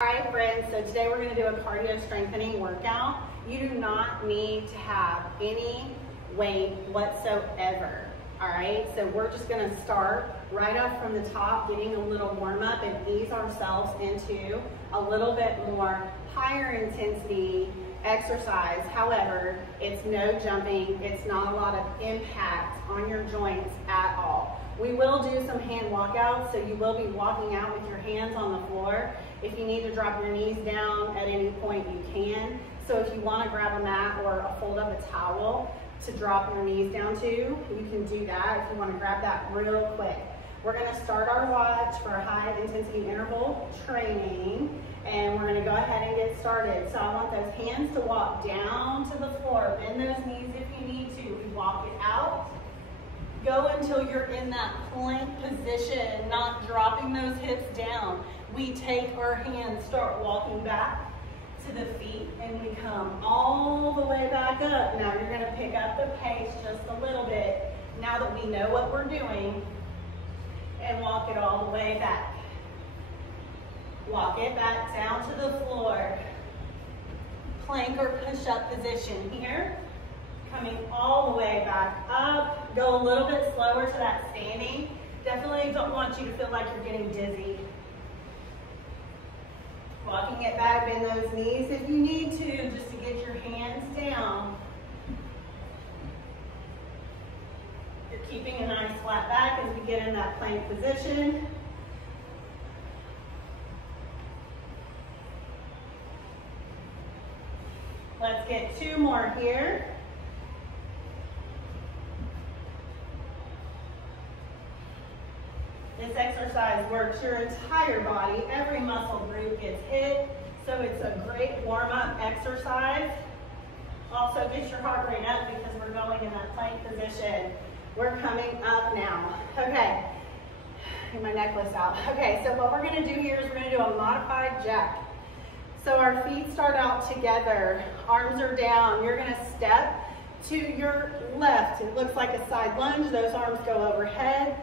All right, friends, so today we're going to do a cardio strengthening workout. You do not need to have any weight whatsoever. All right, so we're just going to start right up from the top, getting a little warm up and ease ourselves into a little bit more higher intensity exercise. However, it's no jumping, it's not a lot of impact on your joints at all. We will do some hand walkouts, so you will be walking out with your hands on the floor. If you need to drop your knees down at any point, you can. So if you want to grab a mat or fold up a towel to drop your knees down to, you can do that if you want to grab that real quick. We're going to start our watch for high intensity interval training, and we're going to go ahead and get started. So I want those hands to walk down to the floor. Bend those knees if you need to. We walk it out. Go until you're in that plank position, not dropping those hips down. We take our hands, start walking back to the feet, and we come all the way back up. Now you're going to pick up the pace just a little bit now that we know what we're doing, and walk it all the way back. Walk it back down to the floor. Plank or push-up position here. Coming all the way back up. Go a little bit slower to that standing. Definitely don't want you to feel like you're getting dizzy. Walking it back, bend those knees if you need to, just to get your hands down. You're keeping a nice flat back as we get in that plank position. Let's get two more here. This exercise works your entire body. Every muscle group gets hit, so it's a great warm-up exercise. Also gets your heart rate up because we're going in that plank position. We're coming up now. Okay, get my necklace out. Okay, so what we're gonna do here is we're gonna do a modified jack. So our feet start out together, arms are down. You're gonna step to your left. It looks like a side lunge. Those arms go overhead.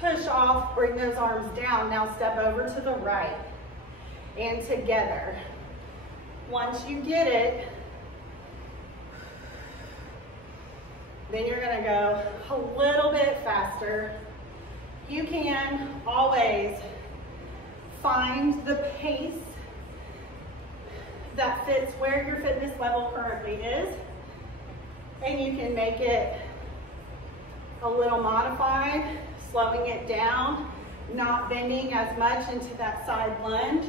Push off, bring those arms down. Now step over to the right and together. Once you get it, then you're gonna go a little bit faster. You can always find the pace that fits where your fitness level currently is, and you can make it a little modified, slowing it down, not bending as much into that side lunge,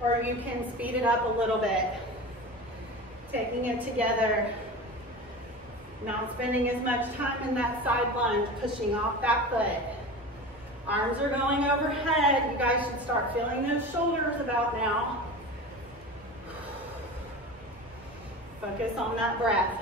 or you can speed it up a little bit, taking it together, not spending as much time in that side lunge, pushing off that foot. Arms are going overhead. You guys should start feeling those shoulders about now. Focus on that breath.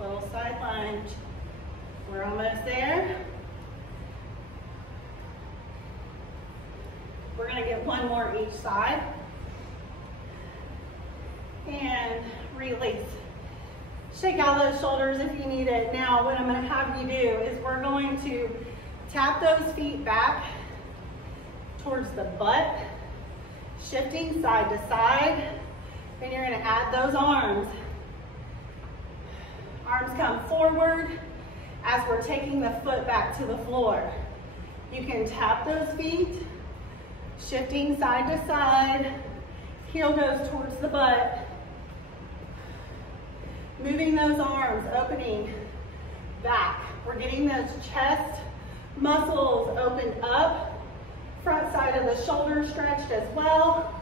Little side lunge. We're almost there. We're going to get one more each side. And release. Shake out those shoulders if you need it. Now what I'm going to have you do is we're going to tap those feet back towards the butt, shifting side to side, and you're going to add those arms. Arms come forward as we're taking the foot back to the floor. You can tap those feet, shifting side to side. Heel goes towards the butt. Moving those arms, opening back. We're getting those chest muscles opened up. Front side of the shoulders stretched as well.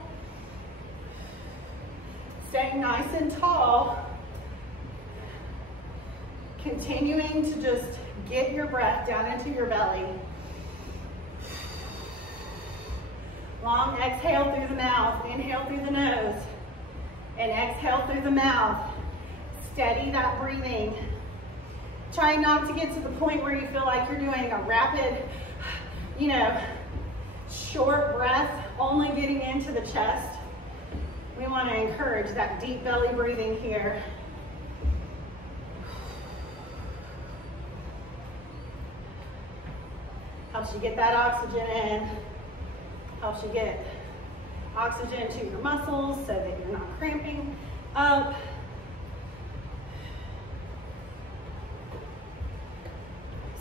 Staying nice and tall. Continuing to just get your breath down into your belly. Long exhale through the mouth, inhale through the nose, and exhale through the mouth. Steady that breathing. Try not to get to the point where you feel like you're doing a rapid, short breath, only getting into the chest. We want to encourage that deep belly breathing here. Helps you get that oxygen in, helps you get oxygen to your muscles so that you're not cramping up.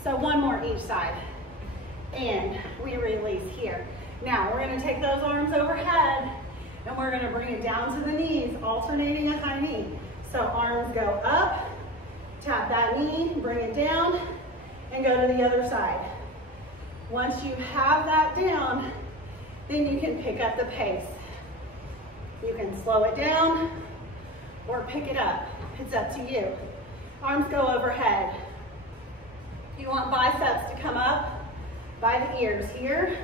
So one more each side, and we release here. Now we're gonna take those arms overhead, and we're gonna bring it down to the knees, alternating a high knee. So arms go up, tap that knee, bring it down, and go to the other side. Once you have that down, then you can pick up the pace. You can slow it down or pick it up. It's up to you. Arms go overhead. You want biceps to come up by the ears here.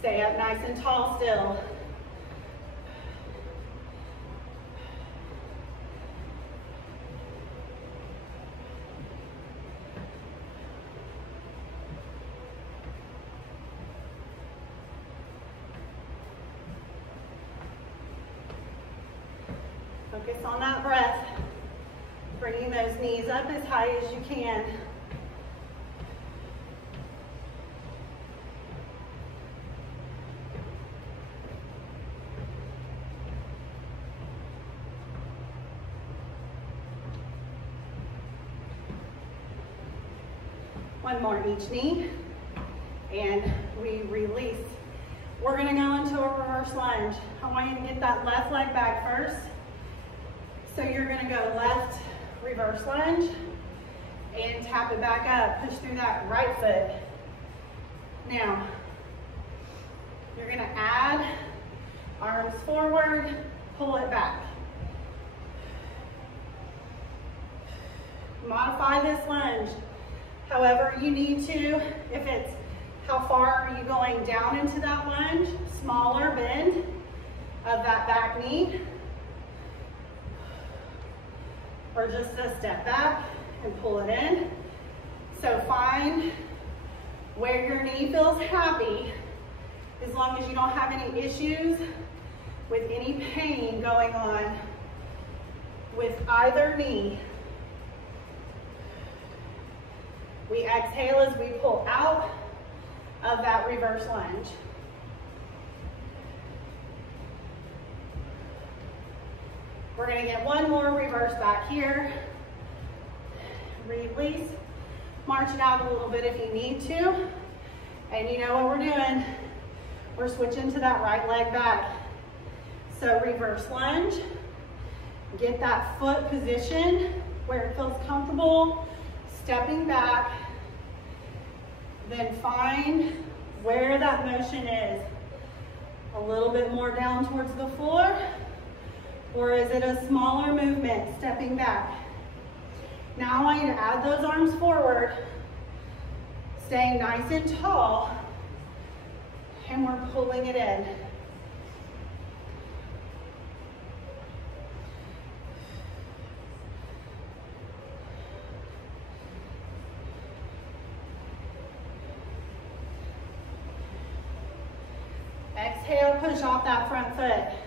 Stay up nice and tall still. Focus on that breath, bringing those knees up as high as you can. One more each knee, and we release. We're gonna go into a reverse lunge. I want you to get that left leg back first. So you're gonna go left reverse lunge and tap it back up. Push through that right foot. Now, you're gonna add arms forward, pull it back. Modify this lunge however you need to. If it's how far are you going down into that lunge, smaller bend of that back knee, or just a step back and pull it in. So find where your knee feels happy, as long as you don't have any issues with any pain going on with either knee. We exhale as we pull out of that reverse lunge. We're gonna get one more reverse back here. Release, march it out a little bit if you need to. And you know what we're doing. We're switching to that right leg back. So reverse lunge, get that foot position where it feels comfortable, stepping back, then find where that motion is. A little bit more down towards the floor, or is it a smaller movement, stepping back? Now I want you to add those arms forward, staying nice and tall, and we're pulling it in. Exhale, push off that front foot.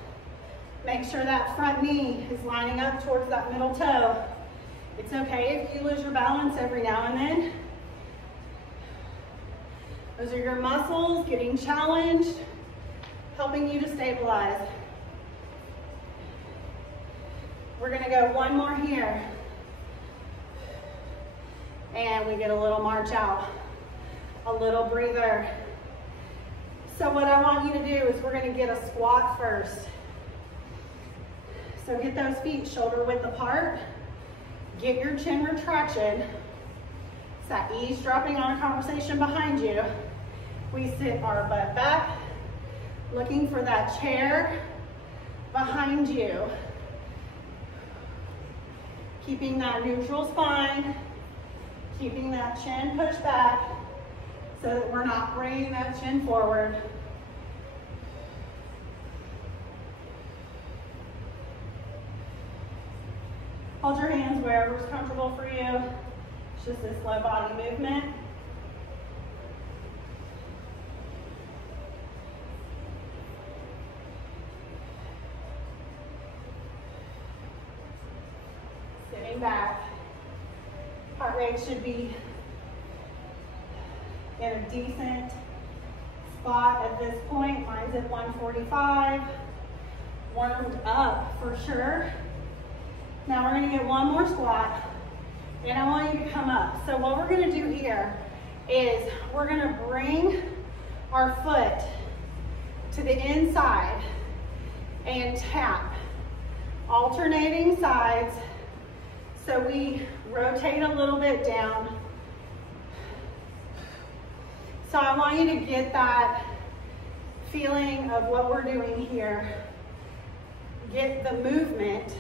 Make sure that front knee is lining up towards that middle toe. It's okay if you lose your balance every now and then. Those are your muscles getting challenged, helping you to stabilize. We're gonna go one more here. And we get a little march out, a little breather. So what I want you to do is we're gonna get a squat first. So get those feet shoulder width apart. Get your chin retraction. It's that eavesdropping on a conversation behind you. We sit our butt back, looking for that chair behind you. Keeping that neutral spine, keeping that chin pushed back so that we're not bringing that chin forward. Hold your hands wherever's comfortable for you. It's just this low body movement. lean back. Heart rate should be in a decent spot at this point. Mine's at 145. Warmed up for sure. Now we're gonna get one more squat, and I want you to come up. So what we're gonna do here is we're gonna bring our foot to the inside and tap, alternating sides. So we rotate a little bit down. So I want you to get that feeling of what we're doing here. Get the movement,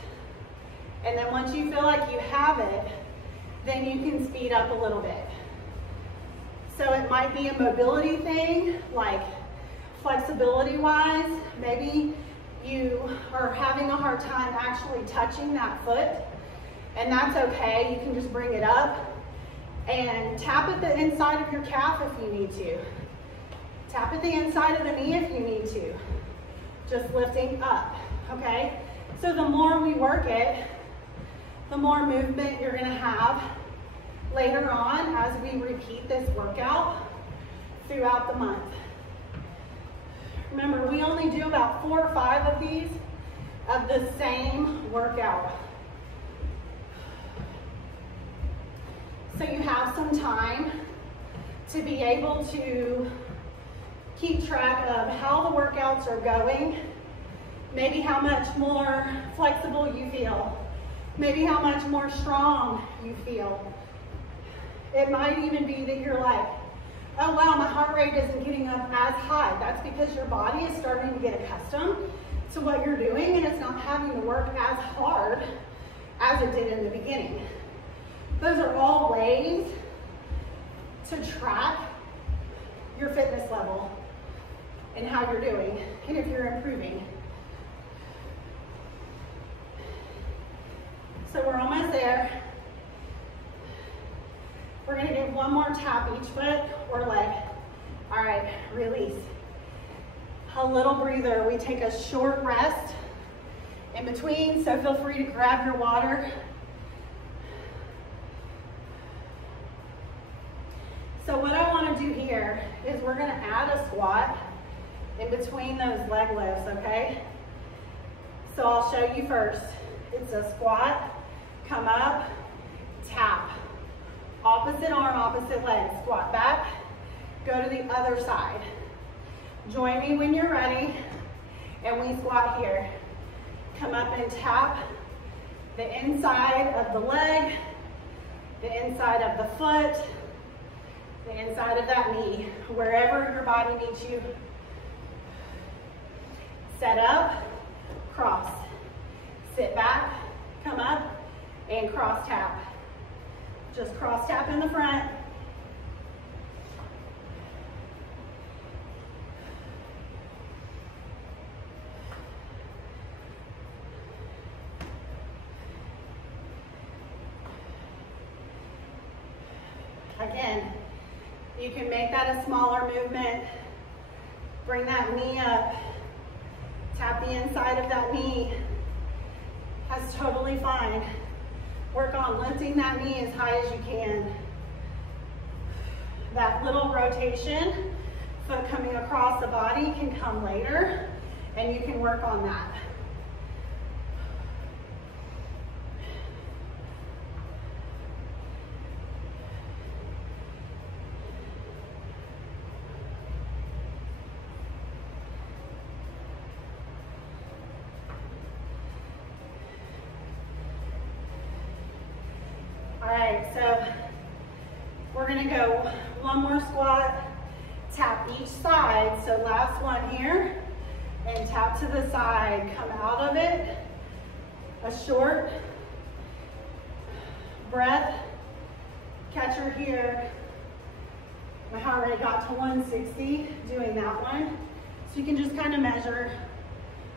and then once you feel like you have it, then you can speed up a little bit. So it might be a mobility thing, like flexibility wise, maybe you are having a hard time actually touching that foot, and that's okay. You can just bring it up and tap at the inside of your calf if you need to. Tap at the inside of the knee if you need to. Just lifting up, okay? So the more we work it, the more movement you're gonna have later on as we repeat this workout throughout the month. Remember, we only do about 4 or 5 of these of the same workout. So you have some time to be able to keep track of how the workouts are going, maybe how much more flexible you feel, maybe how much more strong you feel. It might even be that you're like, oh wow, my heart rate isn't getting up as high. That's because your body is starting to get accustomed to what you're doing, and it's not having to work as hard as it did in the beginning. Those are all ways to track your fitness level and how you're doing, and if you're improving. So we're almost there. We're gonna do one more tap each foot or leg. All right, release. A little breather. We take a short rest in between, so feel free to grab your water. So what I wanna do here is we're gonna add a squat in between those leg lifts, okay? So I'll show you first. It's a squat, come up, tap. Opposite arm, opposite leg, squat back, go to the other side. Join me when you're ready, and we squat here. Come up and tap the inside of the leg, the inside of the foot, the inside of that knee, wherever your body needs you. Set up, cross. Sit back, come up, and cross tap. Just cross tap in the front. Again, you can make that a smaller movement. Bring that knee up. Tap the inside of that knee. That's totally fine. Work on lifting that knee as high as you can. That little rotation, foot coming across the body, can come later, and you can work on that. All right, so we're gonna go one more squat, tap each side. So last one here, and tap to the side, come out of it. A short breath, catcher here. My heart rate got to 160 doing that one. So you can just kind of measure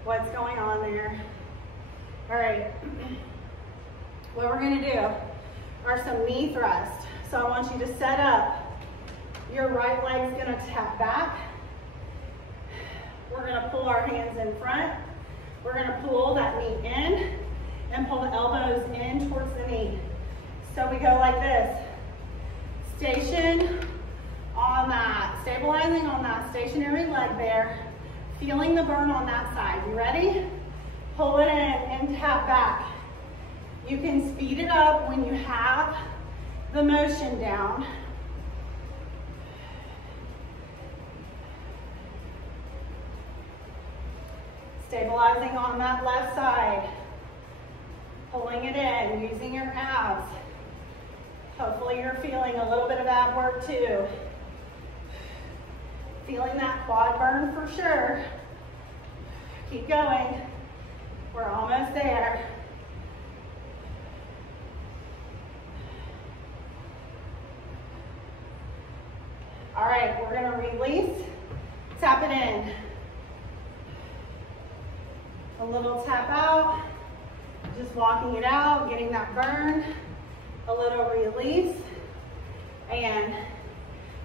what's going on there. All right, what we're gonna do are some knee thrusts. So I want you to set up. Your right leg's gonna tap back. We're gonna pull our hands in front. We're gonna pull that knee in, and pull the elbows in towards the knee. So we go like this. Station on that, stabilizing on that stationary leg there, feeling the burn on that side. You ready? Pull it in and tap back. You can speed it up when you have the motion down. Stabilizing on that left side. Pulling it in, using your abs. Hopefully you're feeling a little bit of ab work too. Feeling that quad burn for sure. Keep going. We're almost there. All right, we're gonna release, tap it in. A little tap out, just walking it out, getting that burn. A little release, and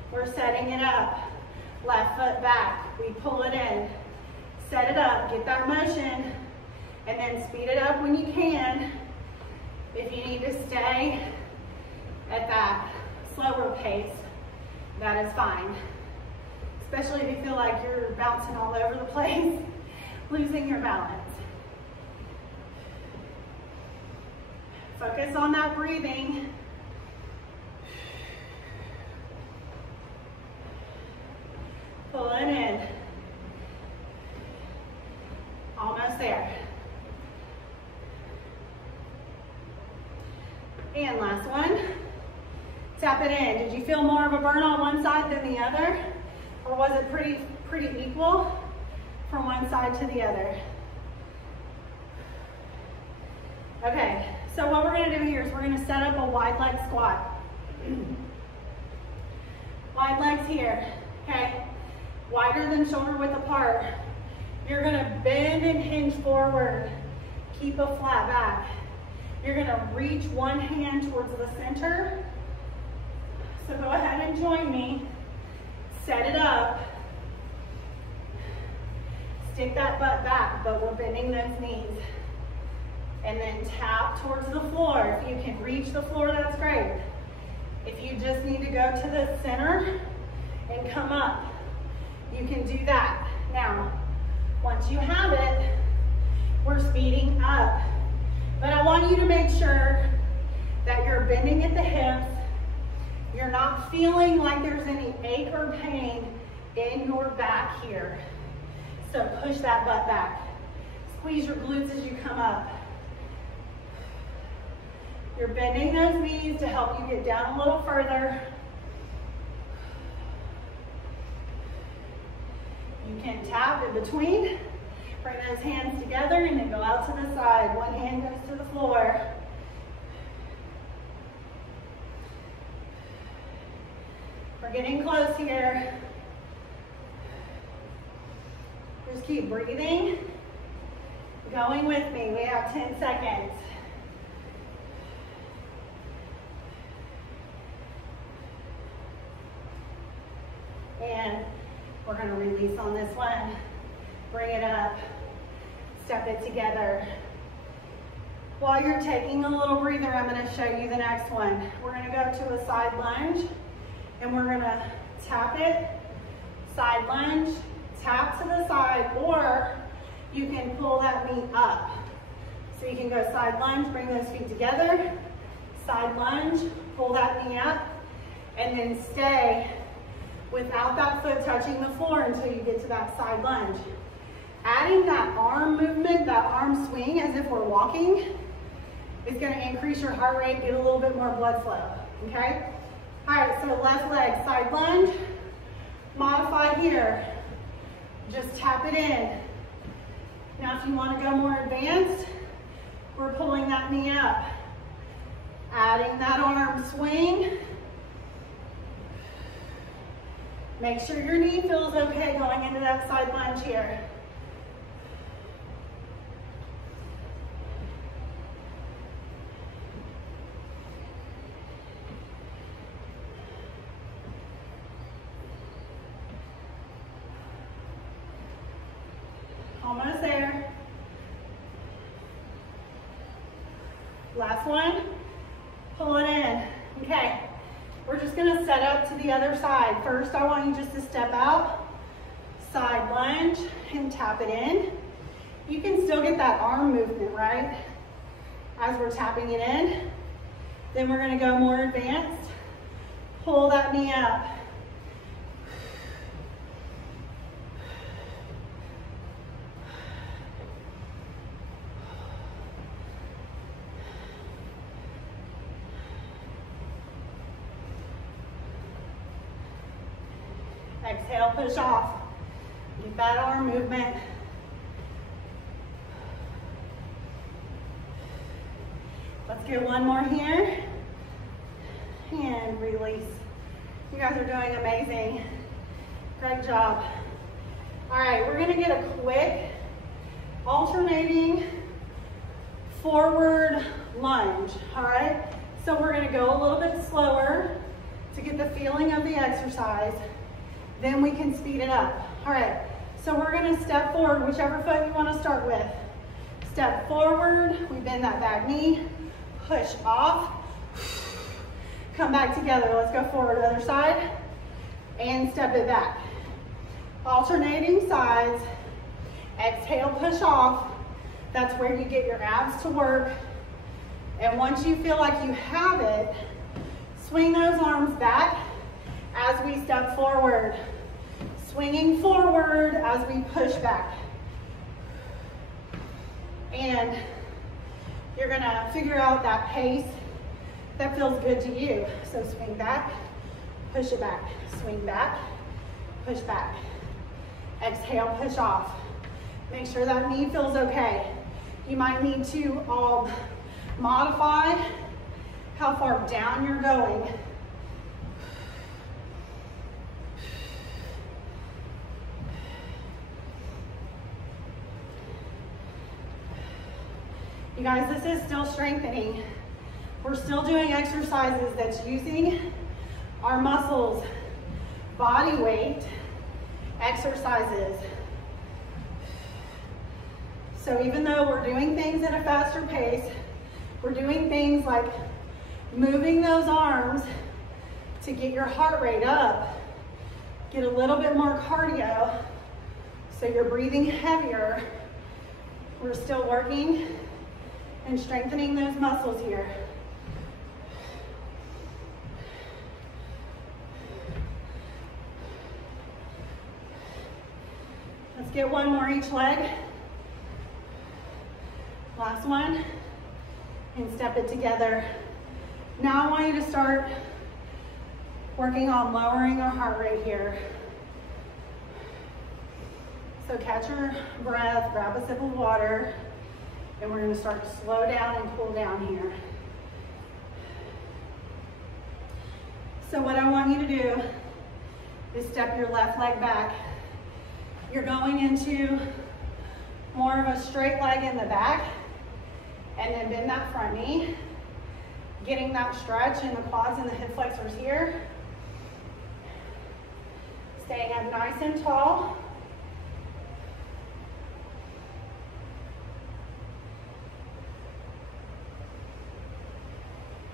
we're setting it up. Left foot back, we pull it in, set it up, get that motion, and then speed it up when you can. If you need to stay at that slower pace, that is fine. Especially if you feel like you're bouncing all over the place, losing your balance. Focus on that breathing. Pull it in. Almost there. And last one. Tap it in. Did you feel more of a burn on one side than the other? Or was it pretty equal from one side to the other? Okay. So what we're going to do here is we're going to set up a wide leg squat. Wide legs here, okay? Wider than shoulder width apart. You're going to bend and hinge forward. Keep a flat back. You're going to reach one hand towards the center. So go ahead and join me. Set it up. Stick that butt back, but we're bending those knees. And then tap towards the floor. If you can reach the floor, that's great. If you just need to go to the center and come up, you can do that. Now, once you have it, we're speeding up. But I want you to make sure that you're bending at the hips. You're not feeling like there's any ache or pain in your back here. So push that butt back. Squeeze your glutes as you come up. You're bending those knees to help you get down a little further. You can tap in between, bring those hands together, and then go out to the side. One hand goes to the floor. We're getting close here. Just keep breathing. Going with me. We have 10 seconds. And we're going to release on this one. Bring it up. Step it together. While you're taking a little breather, I'm going to show you the next one. We're going to go to a side lunge, and we're going to tap it, side lunge, tap to the side, or you can pull that knee up. So you can go side lunge, bring those feet together, side lunge, pull that knee up, and then stay without that foot touching the floor until you get to that side lunge. Adding that arm movement, that arm swing as if we're walking, is going to increase your heart rate, get a little bit more blood flow, okay? All right, so left leg, side lunge, modify here. Just tap it in. Now if you want to go more advanced, we're pulling that knee up. Adding that arm swing. Make sure your knee feels okay going into that side lunge here. Almost there. Last one. Pull it in. Okay. We're just gonna set up to the other side. First, I want you just to step out, side lunge, and tap it in. You can still get that arm movement, right? As we're tapping it in. Then we're gonna go more advanced. Pull that knee up. Exhale, push off. Get that arm movement. Let's get one more here. And release. You guys are doing amazing. Great job. All right, we're gonna get a quick alternating forward lunge, all right? So we're gonna go a little bit slower to get the feeling of the exercise. Then we can speed it up. All right, so we're gonna step forward, whichever foot you wanna start with. Step forward, we bend that back knee, push off, come back together. Let's go forward, other side, and step it back. Alternating sides, exhale, push off. That's where you get your abs to work. And once you feel like you have it, swing those arms back as we step forward. Swinging forward as we push back. And you're gonna figure out that pace that feels good to you. So swing back, push it back, swing back, push back. Exhale, push off. Make sure that knee feels okay. You might need to modify how far down you're going. You guys, this is still strengthening. We're still doing exercises that's using our muscles, body weight exercises. So even though we're doing things at a faster pace, we're doing things like moving those arms to get your heart rate up, get a little bit more cardio, so you're breathing heavier. We're still working and strengthening those muscles here. Let's get one more each leg. Last one, and step it together. Now I want you to start working on lowering our heart rate here. So catch your breath, grab a sip of water, and we're gonna start to slow down and cool down here. So what I want you to do is step your left leg back. You're going into more of a straight leg in the back, and then bend that front knee, getting that stretch in the quads and the hip flexors here. Staying up nice and tall.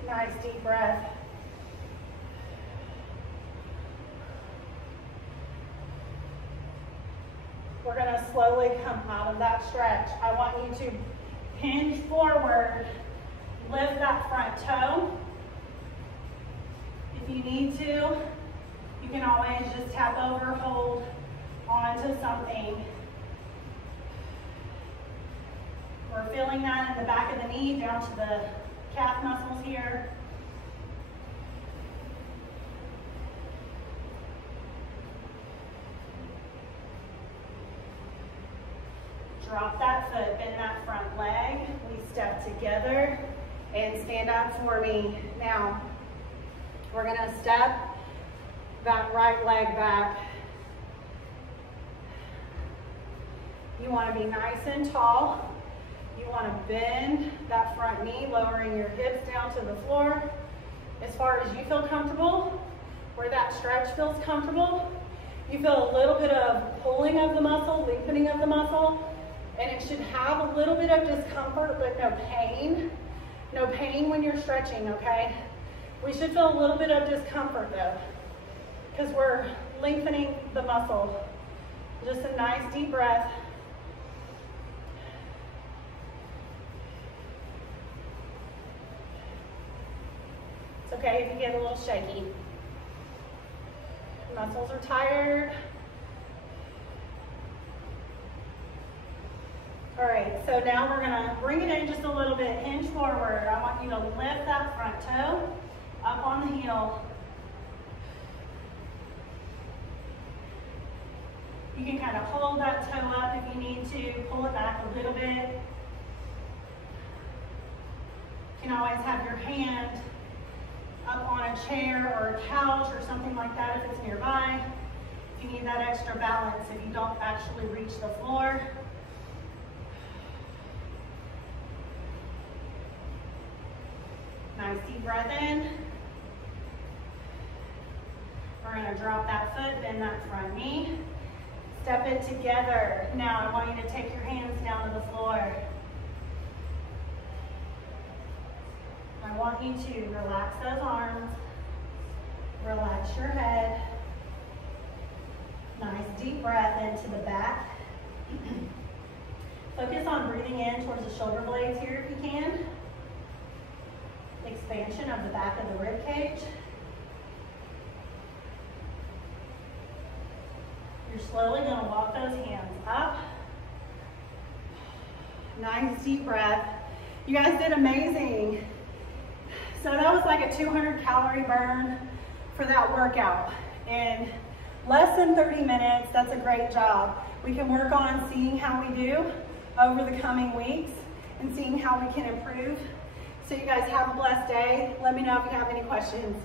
Nice deep breath. We're gonna slowly come out of that stretch. I want you to hinge forward, lift that front toe. If you need to, you can always just tap over, hold onto something. We're feeling that in the back of the knee down to the calf muscles here. Drop that foot, bend that front leg. We step together and stand up for me. Now, we're gonna step that right leg back. You wanna be nice and tall. You wanna bend that front knee, lowering your hips down to the floor. As far as you feel comfortable, where that stretch feels comfortable, you feel a little bit of pulling of the muscle, lengthening of the muscle, and it should have a little bit of discomfort, but no pain. No pain when you're stretching, okay? We should feel a little bit of discomfort though, because we're lengthening the muscle. Just a nice deep breath. It's okay if you get a little shaky. Muscles are tired. All right, so now we're gonna bring it in just a little bit, hinge forward. I want you to lift that front toe up on the heel. You can kind of hold that toe up if you need to, pull it back a little bit. You can always have your hand up on a chair or a couch or something like that if it's nearby. If you need that extra balance, if you don't actually reach the floor. Nice deep breath in. We're gonna drop that foot, bend that front knee. Step it together. Now I want you to take your hands down to the floor. I want you to relax those arms, relax your head. Nice deep breath into the back. Focus on breathing in towards the shoulder blades here if you can. Expansion of the back of the rib cage. You're slowly going to walk those hands up. Nice deep breath. You guys did amazing. So that was like a 200 calorie burn for that workout in less than 30 minutes. That's a great job. We can work on seeing how we do over the coming weeks and seeing how we can improve. So you guys have a blessed day. Let me know if you have any questions.